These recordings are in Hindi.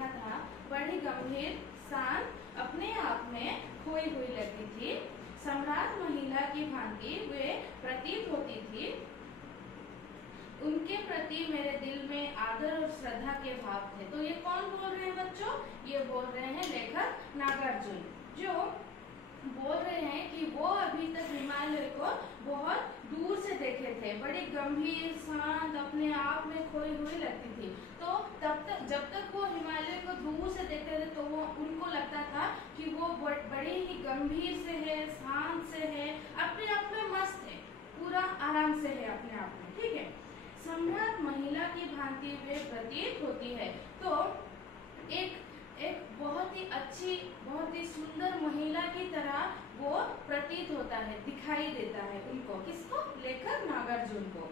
देखा था बड़ी गंभीर, शांत, अपने आप में खोई हुई लगती थी। सम्राट महिला की भांति वे प्रतीत होती थी। उनके प्रति मेरे दिल में आदर और श्रद्धा के भाव थे। तो ये कौन बोल रहे हैं बच्चों? ये बोल रहे हैं लेखक नागार्जुन, जो बोल रहे हैं कि वो अभी तक हिमालय को बहुत दूर से देखे थे। बड़ी गंभीर, शांत, अपने आप में खोई हुई लगती थी। तो तब तक, जब तक वो हिमालय को दूर से देखते थे तो वो उनको लगता था कि वो बड़े ही गंभीर से है, शांत से है, अपने आप में मस्त है, पूरा आराम से है अपने आप में। ठीक है। सम्राट महिला की भांति वे प्रतीत होती है। तो एक बहुत ही अच्छी, बहुत ही सुंदर महिला की तरह वो प्रतीत होता है, दिखाई देता है उनको। किसको? लेखक नागार्जुन को।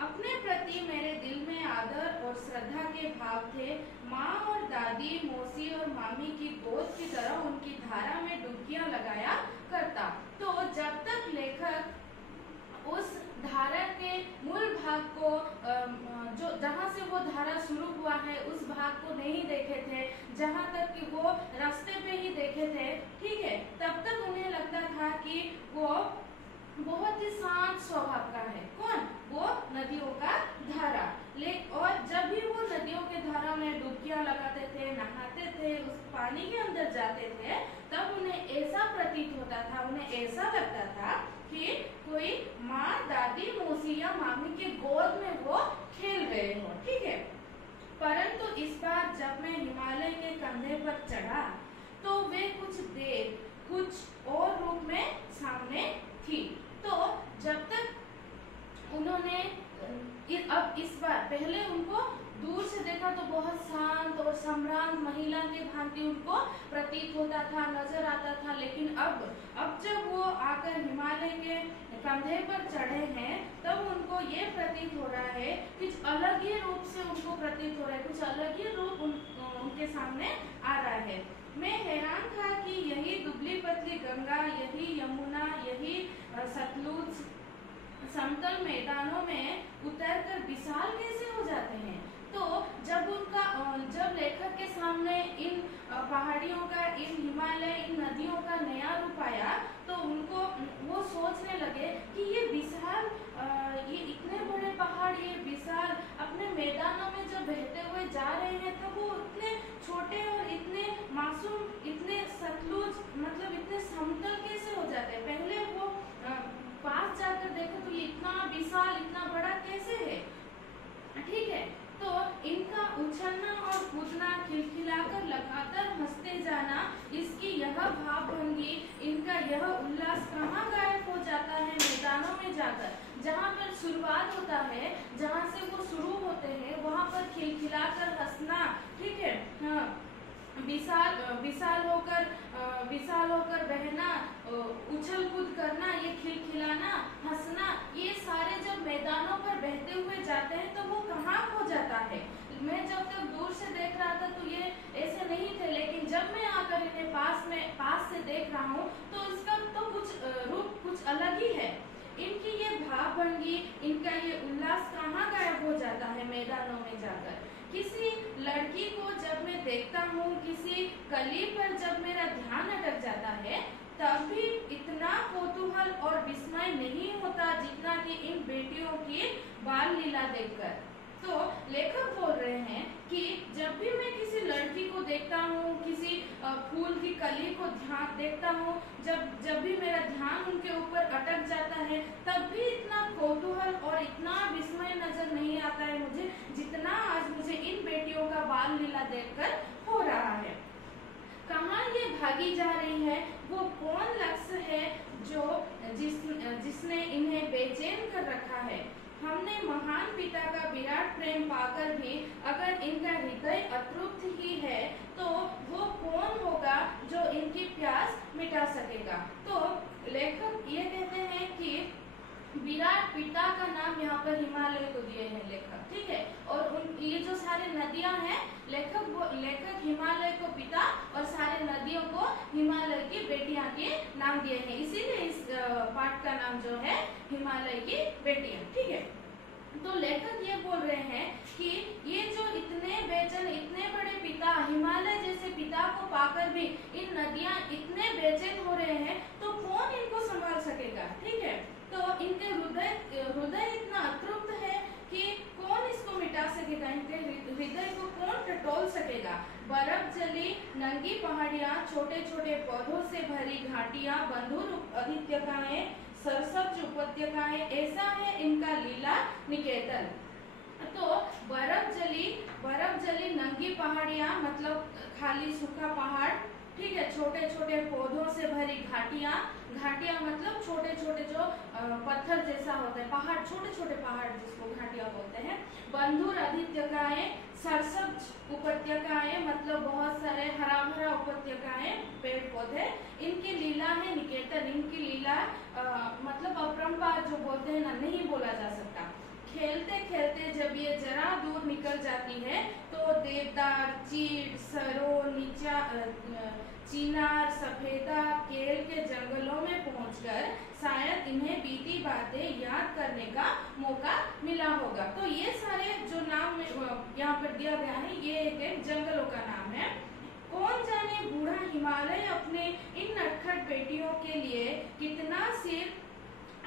अपने प्रति मेरे दिल में आदर और श्रद्धा के भाव थे। माँ और दादी, मौसी और मामी की गोद की तरह उनकी धारा में डुबकियां लगाया करता। तो जब तक लेखक उस धारा के मूल भाग को, जो जहाँ से वो धारा शुरू हुआ है, उस भाग को नहीं देखे थे, जहाँ तक कि वो रास्ते पे ही देखे थे, ठीक है, तब तक उन्हें लगता था कि वो बहुत ही शांत स्वभाव का है। कौन? वो नदियों का धारा। और जब भी वो नदियों के धारा में डुबकियां लगाते थे, नहाते थे, उस पानी के अंदर जाते थे, तब उन्हें ऐसा प्रतीत होता था, उन्हें ऐसा लगता था कि कोई माँ, दादी, मौसी या मामी के गोद में वो खेल गए हो। ठीक है। परंतु इस बार जब मैं हिमालय के कंधे पर चढ़ा तो वे कुछ देर कुछ और रूप में सामने थी। तो जब तक उन्होंने अब इस बार, पहले उनको दूर से देखा तो बहुत शांत और सम्राट महिला के भांति उनको प्रतीत होता था, नजर आता था। लेकिन अब जब वो आकर हिमालय के कंधे पर चढ़े हैं, तब उनको ये प्रतीत हो रहा है, कुछ अलग ही रूप से उनको प्रतीत हो रहा है, कुछ अलग ही रूप उनके सामने आ रहा है। मैं हैरान था कि यही दुबली पतली गंगा, यही यमुना, यही सतलुज समतल मैदानों में उतरकर विशाल कैसे हो जाते हैं। तो जब लेखक के सामने इन पहाड़ियों का, इन हिमालय, इन नदियों का नया रूप आया, तो उनको वो सोचने लगे कि ये विशाल, ये इतने बड़े पहाड़, ये विशाल अपने मैदानों में जब बहते हुए जा रहे हैं, तो वो इतने छोटे और इतने मासूम, इतने सतलुज, मतलब इतने समतल कैसे हो जाते हैं। पहले वो पास जाकर देखो तो ये इतना विशाल, इतना बड़ा कैसे है। ठीक है। तो इनका उछलना और कूदना, खिलखिलाकर लगातार हंसते जाना, इसकी यह भावभंगी, इनका यह उल्लास कहाँ गायब हो जाता है? मैदानों में जाकर, जहाँ पर शुरुआत होता है, जहाँ से वो शुरू होते हैं, वहाँ पर खिलखिलाकर हंसना, ठीक है, विशाल होकर बहना, उछल कूद करना, ये खिलखिलाना, हंसना, ये सारे जब मैदानों पर बहते हुए जाते हैं तो वो कहाँ खो जाता है। मैं जब तक दूर से देख रहा था तो ये ऐसे नहीं थे, लेकिन जब मैं आकर इन्हें पास से देख रहा हूँ तो इसका तो रूप कुछ अलग ही है। इनकी ये भावभंगी, इनका ये उल्लास कहाँ गायब हो जाता है? मैदानों में जाकर। किसी लड़की को जब मैं देखता हूँ, किसी कली पर जब मेरा ध्यान अटक जाता है, तब भी इतना कौतूहल और विस्मय नहीं होता जितना कि इन बेटियों की बाल लीला देखकर। तो लेखक बोल रहे हैं कि जब भी मैं किसी लड़की को देखता हूँ, किसी फूल की कली को ध्यान देखता हूँ, जब भी मेरा ध्यान उनके ऊपर अटक जाता है, तब भी इतना कौतूहल और इतना विस्मय नजर नहीं आता है मुझे, जितना आज मुझे इन बेटियों का बाल लीला देखकर हो रहा है। कहाँ ये भागी जा रही है? वो कौन लक्ष्य है जिसने इन्हें बेचैन कर रखा है? हमने महान पिता का विराट प्रेम पाकर भी अगर इनका हृदय अतृप्त ही है, तो वो कौन होगा जो इनकी प्यास मिटा सकेगा? तो लेखक ये कहते हैं कि विराट पिता का नाम यहाँ पर हिमालय को दिए हैं लेखक, ठीक है। और ये जो सारे नदियां हैं, लेखक हिमालय को पिता और सारे नदियों को हिमालय की बेटियां के नाम दिए हैं। इसीलिए इस पाठ का नाम जो है हिमालय की बेटियां, ठीक है। तो लेखक ये बोल रहे हैं कि ये जो इतने बेचैन, इतने बड़े पिता, हिमालय पिता को पाकर भी इन नदियां इतने बेचैन हो रहे हैं, तो कौन इनको संभाल सकेगा। ठीक है, तो इनके हृदय इतना अतृप्त है कि कौन इसको मिटा सकेगा, इनके हृदय को कौन टटोल सकेगा। बर्फ जली नंगी पहाड़ियां, छोटे छोटे पौधों से भरी घाटियां, बंधुर अधित्यकाएं, सरसब्ज उपत्यकाएं, ऐसा है इनका लीला निकेतन। तो बर्फ जली नंगी पहाड़ियां मतलब खाली सूखा पहाड़, ठीक है, छोटे छोटे पौधों से भरी घाटियां मतलब छोटे छोटे जो पत्थर जैसा होता है पहाड़, छोटे छोटे पहाड़ जिसको घाटियां बोलते हैं। बंधुर अधित्यकाएं, सरसब्ज उपत्यकाएं मतलब बहुत सारे हरा भरा उपत्यकाएं, पेड़ पौधे, इनकी लीला है निकेतन। इनकी लीला मतलब अपरंपार जो बोलते हैं ना, नहीं बोला जा सकता। खेलते खेलते जब ये जरा दूर निकल जाती है तो देवदार, चीड़, सरो, चिनार, सफेदा, केल के जंगलों में पहुंचकर शायद इन्हें बीती बातें याद करने का मौका मिला होगा। तो ये सारे जो नाम यहाँ पर दिया गया है, ये एक जंगलों का नाम है। कौन जाने बूढ़ा हिमालय अपने इन नटखट बेटियों के लिए कितना सिर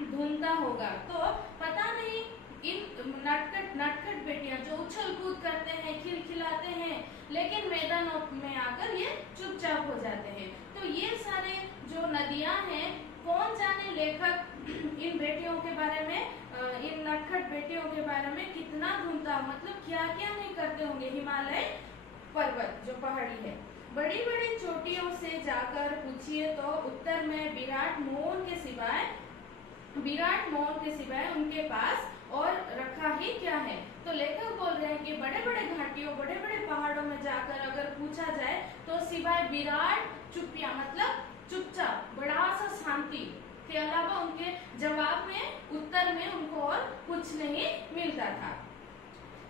ढूंढता होगा। तो पता नहीं इन नटखट बेटियां जो उछल कूद करते हैं, खिलखिलाते हैं, लेकिन मैदानों में आकर ये चुपचाप हो जाते हैं। तो ये सारे जो नदियां हैं, कौन जाने लेखक इन बेटियों के बारे में, इन नटखट बेटियों के बारे में कितना ढूंढता, मतलब क्या क्या नहीं करते होंगे। हिमालय पर्वत जो पहाड़ी है, बड़ी बड़ी चोटियों से जाकर पूछिए तो उत्तर में विराट मोहन के सिवाय उनके पास और रखा ही क्या है। तो लेखक बोल रहे हैं कि बड़े बड़े घाटियों, बड़े बड़े पहाड़ों में जाकर अगर पूछा जाए तो सिवाय विराट चुप्पिया मतलब चुपचाप, बड़ा सा शांति के अलावा उनके जवाब में, उत्तर में उनको और कुछ नहीं मिलता था।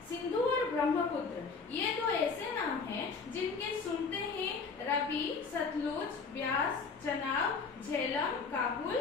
सिंधु और ब्रह्मपुत्र ये दो ऐसे नाम हैं जिनके सुनते ही रवि, सतलुज, ब्यास, चनाब, झेलम, काबुल,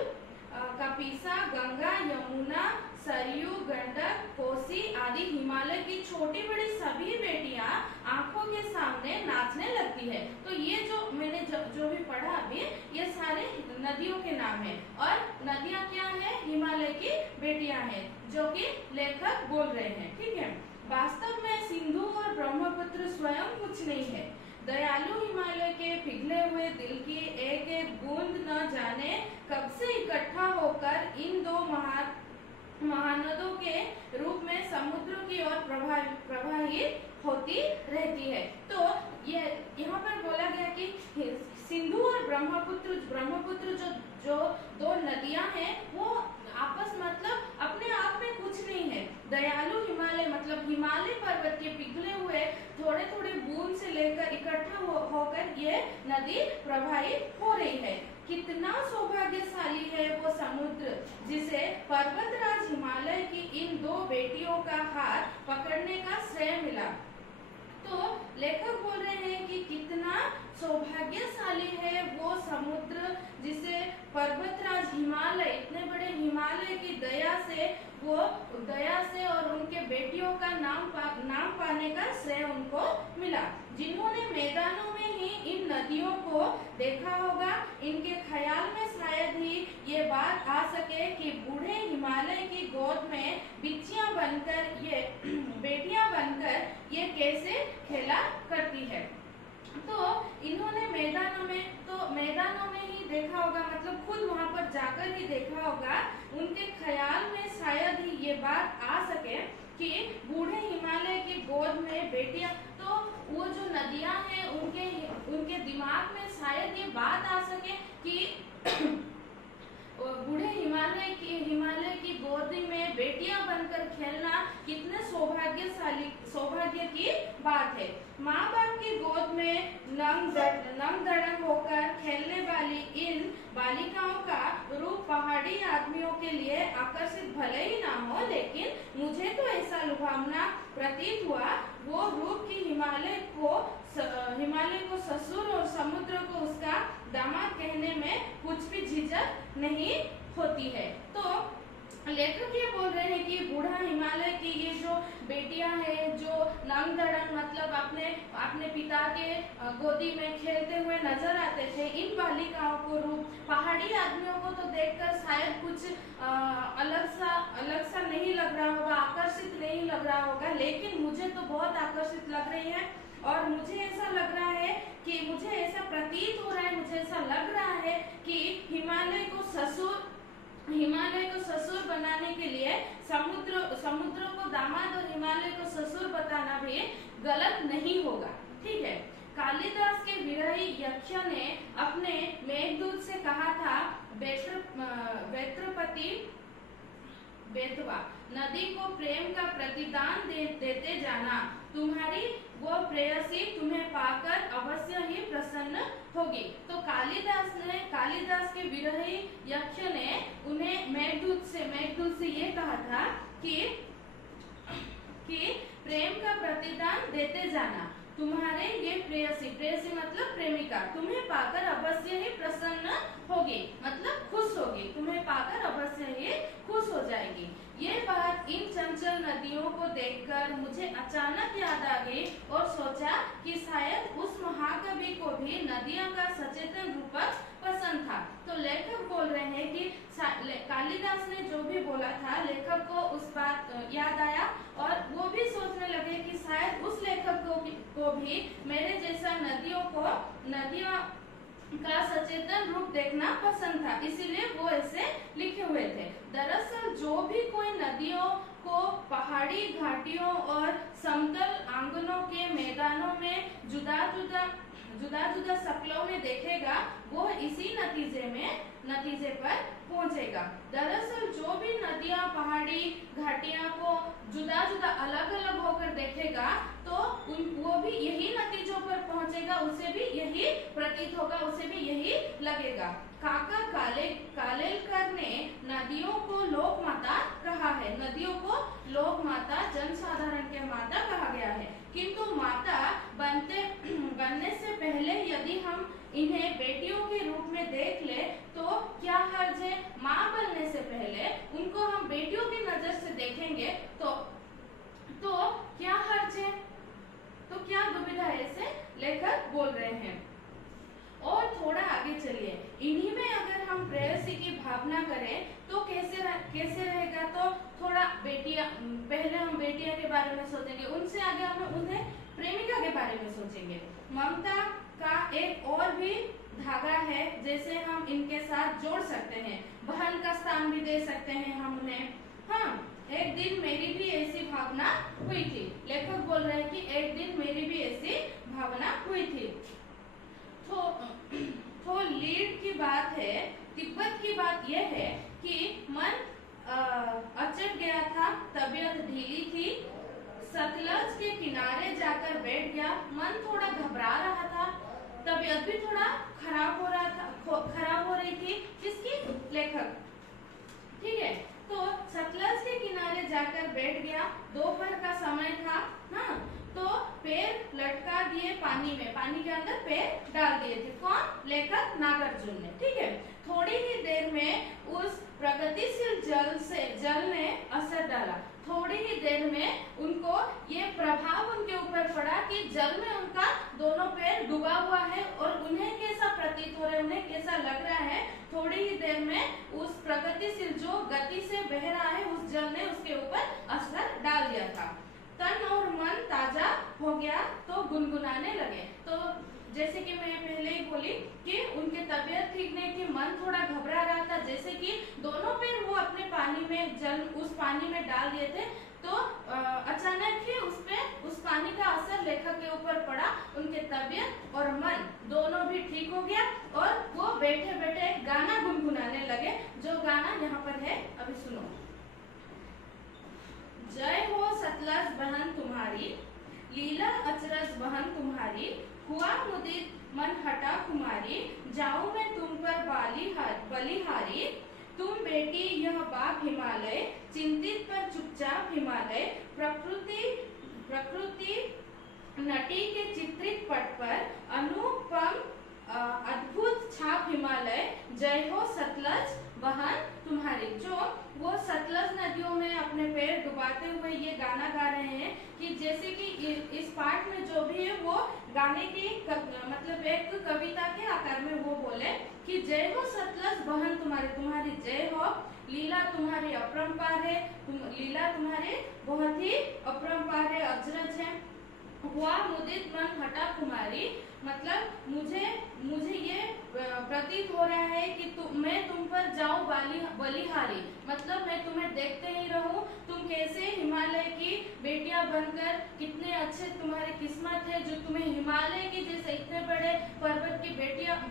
कपीसा, गंगा, यमुना, सरयू, गंडक, कोसी आदि हिमालय की छोटी बड़ी सभी बेटियां आंखों के सामने नाचने लगती है। तो ये जो मैंने जो भी पढ़ा अभी, ये सारे नदियों के नाम हैं और नदियां क्या है, हिमालय की बेटियां हैं, जो कि लेखक बोल रहे हैं। ठीक है, वास्तव में सिंधु और ब्रह्मपुत्र स्वयं कुछ नहीं है। दयालु हिमालय के पिघले हुए दिल की एक एक बूंद न जाने कब से इकट्ठा होकर इन दो महानदों के रूप में समुद्र की ओर प्रवाहित होती रहती है। तो ये यहाँ पर बोला गया कि सिंधु और ब्रह्मपुत्र जो दो नदियां हैं वो आपस मतलब अपने आप में कुछ नहीं है। दयालु हिमालय मतलब हिमालय पर्वत के पिघले हुए थोड़े थोड़े बूंद से लेकर इकट्ठा होकर ये नदी प्रवाहित हो रही है। कितना सौभाग्यशाली है वो समुद्र जिसे पर्वतराज हिमालय की इन दो बेटियों का हाथ पकड़ने का श्रेय मिला। तो लेखक बोल रहे हैं कि कितना सौभाग्यशाली है वो समुद्र जिसे पर्वतराज हिमालय, इतने बड़े हिमालय की दया से और उनके बेटियों का नाम पाने का श्रेय उनको मिला, जिन्होंने मैदानों में ही इन नदियों को देखा होगा। इनके ख्याल में शायद ही ये बात आ सके कि बूढ़े हिमालय की गोद में बिच्चियां बनकर बेटियां बनकर ये कैसे खेला करती है। तो इन्होंने मैदानों में ही देखा होगा, मतलब खुद वहां पर जाकर ही देखा होगा। उनके ख्याल में शायद ही ये बात आ सके कि बूढ़े हिमालय की गोद में बेटियां, तो वो जो नदियां हैं उनके दिमाग में शायद ये बात आ सके कि बूढ़े हिमालय की गोदी में बेटियां बनकर खेलना कितने सौभाग्य की बात है। माँ बाप की गोद में नंग दड़ंग होकर खेलने वाली इन बालिकाओं का रूप पहाड़ी आदमियों के लिए आकर्षित भले ही ना हो, लेकिन मुझे तो ऐसा लुभावना प्रतीत हुआ। वो रूप की हिमालय को ससुर और समुद्र को उसका दामाद कहने में कुछ भी झिझक नहीं होती है। तो लेखक ये बोल रहे हैं कि बूढ़ा हिमालय की ये जो बेटियां हैं, जो नंग दड़ंग मतलब अपने अपने पिता के गोदी में खेलते हुए नजर आते थे, इन बालिकाओं को रूप पहाड़ी आदमियों को तो देखकर शायद कुछ अलग सा नहीं लग रहा होगा, आकर्षित नहीं लग रहा होगा, लेकिन मुझे तो बहुत आकर्षित लग रही है। और मुझे ऐसा लग रहा है कि मुझे ऐसा प्रतीत हो रहा है, मुझे ऐसा लग रहा है कि हिमालय को ससुर बनाने के लिए समुद्र को दामाद और हिमालय को ससुर बताना भी गलत नहीं होगा। ठीक है। कालिदास के विरही यक्ष ने अपने मेघदूत से कहा था, वेत्रपति बेतवा, नदी को प्रेम का प्रतिदान देते जाना, तुम्हारी वो प्रेयसी तुम्हें पाकर अवश्य ही प्रसन्न होगी। तो कालिदास के विरही यक्ष ने उन्हें मेघदूत से ये कहा था कि प्रेम का प्रतिदान देते जाना, तुम्हारे ये प्रेयसी मतलब प्रेमिका तुम्हें पाकर अवश्य ही प्रसन्न होगी, मतलब खुश होगी, तुम्हें पाकर अवश्य ही खुश हो जाएगी। ये बात इन चंचल नदियों को देखकर मुझे अचानक याद आ गई और सोचा कि शायद उस महाकवि को भी नदियों का सचेतन रूपक पसंद था। तो लेखक बोल रहे हैं कि कालिदास ने जो भी बोला था, लेखक को उस बात याद आया और वो भी सोचने लगे कि शायद उस लेखक को भी मेरे जैसा नदियों का सचेतन रूप देखना पसंद था, इसीलिए वो ऐसे लिखे हुए थे। दरअसल जो भी कोई नदियों को पहाड़ी घाटियों और समतल आंगनों के मैदानों में जुदा जुदा शक्लों में देखेगा, वो इसी नतीजे पर पहुंचेगा। दरअसल जो भी नदियां पहाड़ी घाटियां को जुदा अलग अलग होकर देखेगा, तो वो भी यही नतीजों पर पहुंचेगा, उसे भी यही प्रतीत होगा, उसे भी यही लगेगा। काका कालेलकर ने नदियों को लोक माता कहा है, नदियों को लोक माता, जनसाधारण के माता कहा गया है, किंतु माता बनने से पहले यदि हम इन्हें बेटियों के रूप में देख ले तो क्या हर्ज है? माँ बनने से पहले उनको हम बेटियों की नजर से देखेंगे तो क्या हर्ज है? तो क्या दुविधा है, ऐसे लेखक बोल रहे हैं। और थोड़ा आगे चलिए, इन्हीं में अगर हम प्रेयसी की भावना करें तो कैसे रहेगा? तो थोड़ा पहले हम बेटियां के बारे में सोचेंगे, उनसे आगे हम उन्हें प्रेमिका के बारे में सोचेंगे। ममता का एक और भी धागा है जैसे हम इनके साथ जोड़ सकते हैं, बहन का स्थान भी दे सकते हैं हम उन्हें। हाँ, एक दिन मेरी भी ऐसी भावना हुई थी, लेखक बोल रहे हैं कि एक दिन मेरी भी ऐसी भावना हुई थी। तो लीड की बात है, तिब्बत की बात यह है कि मन अचट गया था, तबीयत ढीली थी, सतलज के किनारे जाकर बैठ गया, मन थोड़ा घबरा रहा था, तबीयत भी थोड़ा खराब हो रही थी। किसकी? लेखक। ठीक है, तो सतलज के किनारे जाकर बैठ गया, दोपहर का समय था। हाँ, तो पैर लटका दिए पानी के अंदर पैर डाल दिए थे। कौन? लेखक नागार्जुन ने। ठीक है, थोड़ी ही देर में उस प्रगतिशील जल ने असर डाला, थोड़ी ही देर में उनको ये प्रभाव उनके ऊपर पड़ा कि जल में उनका दोनों पैर डूबा हुआ है और उन्हें कैसा प्रतीत हो रहा है, उन्हें कैसा लग रहा है। थोड़ी ही देर में उस प्रगतिशील जो गति से बह रहा है उस जल ने उसके ऊपर असर डाल दिया था। तन और मन ताजा हो गया तो गुनगुनाने लगे। तो जैसे कि मैं पहले ही बोली कि उनके तबीयत ठीक नहीं थी, मन थोड़ा घबरा रहा था, जैसे कि दोनों पैर वो अपने पानी में उस पानी में डाल दिए थे, तो अचानक ही उस पानी का असर लेखक के ऊपर पड़ा, उनके तबीयत और मन दोनों भी ठीक हो गया और वो बैठे बैठे एक गाना गुनगुनाने लगे, जो गाना यहाँ पर है, अभी सुनो। जय हो सतलज बहन तुम्हारी, लीला अचरज बहन तुम्हारी, हुआ मुदित मन हटा कुमारी, जाऊं मैं तुम पर बलिहारी, तुम बेटी यह बाप हिमालय, चिंतित पर चुपचाप हिमालय, प्रकृति नटी के चित्रित पट पर अनुपम अद्भुत छाप हिमालय, जय हो सतलज बहन तुम्हारी। जो वो सतलज पाठ में जो भी है वो गाने की मतलब एक कविता के आकार में वो बोले कि जय हो सतलज बहन तुम्हारी, तुम्हारी जय हो, लीला तुम्हारी अपरंपार है, लीला तुम्हारी बहुत ही अपरंपार है, अजरज है। हुआ मुदित मन हटा कुमारी, मतलब मुझे ये प्रतीत हो रहा है कि मैं तुम पर जाऊं बलिहारी, मतलब मैं तुम्हें देखते ही रहूं, तुम कैसे हिमालय की बेटियां बनकर, कितने अच्छे तुम्हारी किस्मत है जो तुम्हें हिमालय की जैसे इतने बड़े पर्वत की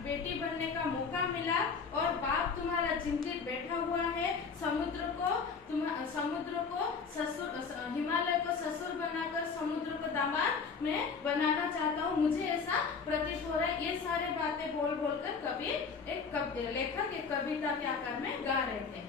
बेटी बनने का मौका मिला, और बाप तुम्हारा चिंतित बैठा हुआ है, समुद्र को ससुर, हिमालय को ससुर बनाकर समुद्र को दामाद मैं बनाना चाहता हूँ, मुझे ऐसा प्रतीत हो रहा है। ये सारे बातें बोल बोलकर कवि लेखक एक कविता के आकार में गा रहे थे।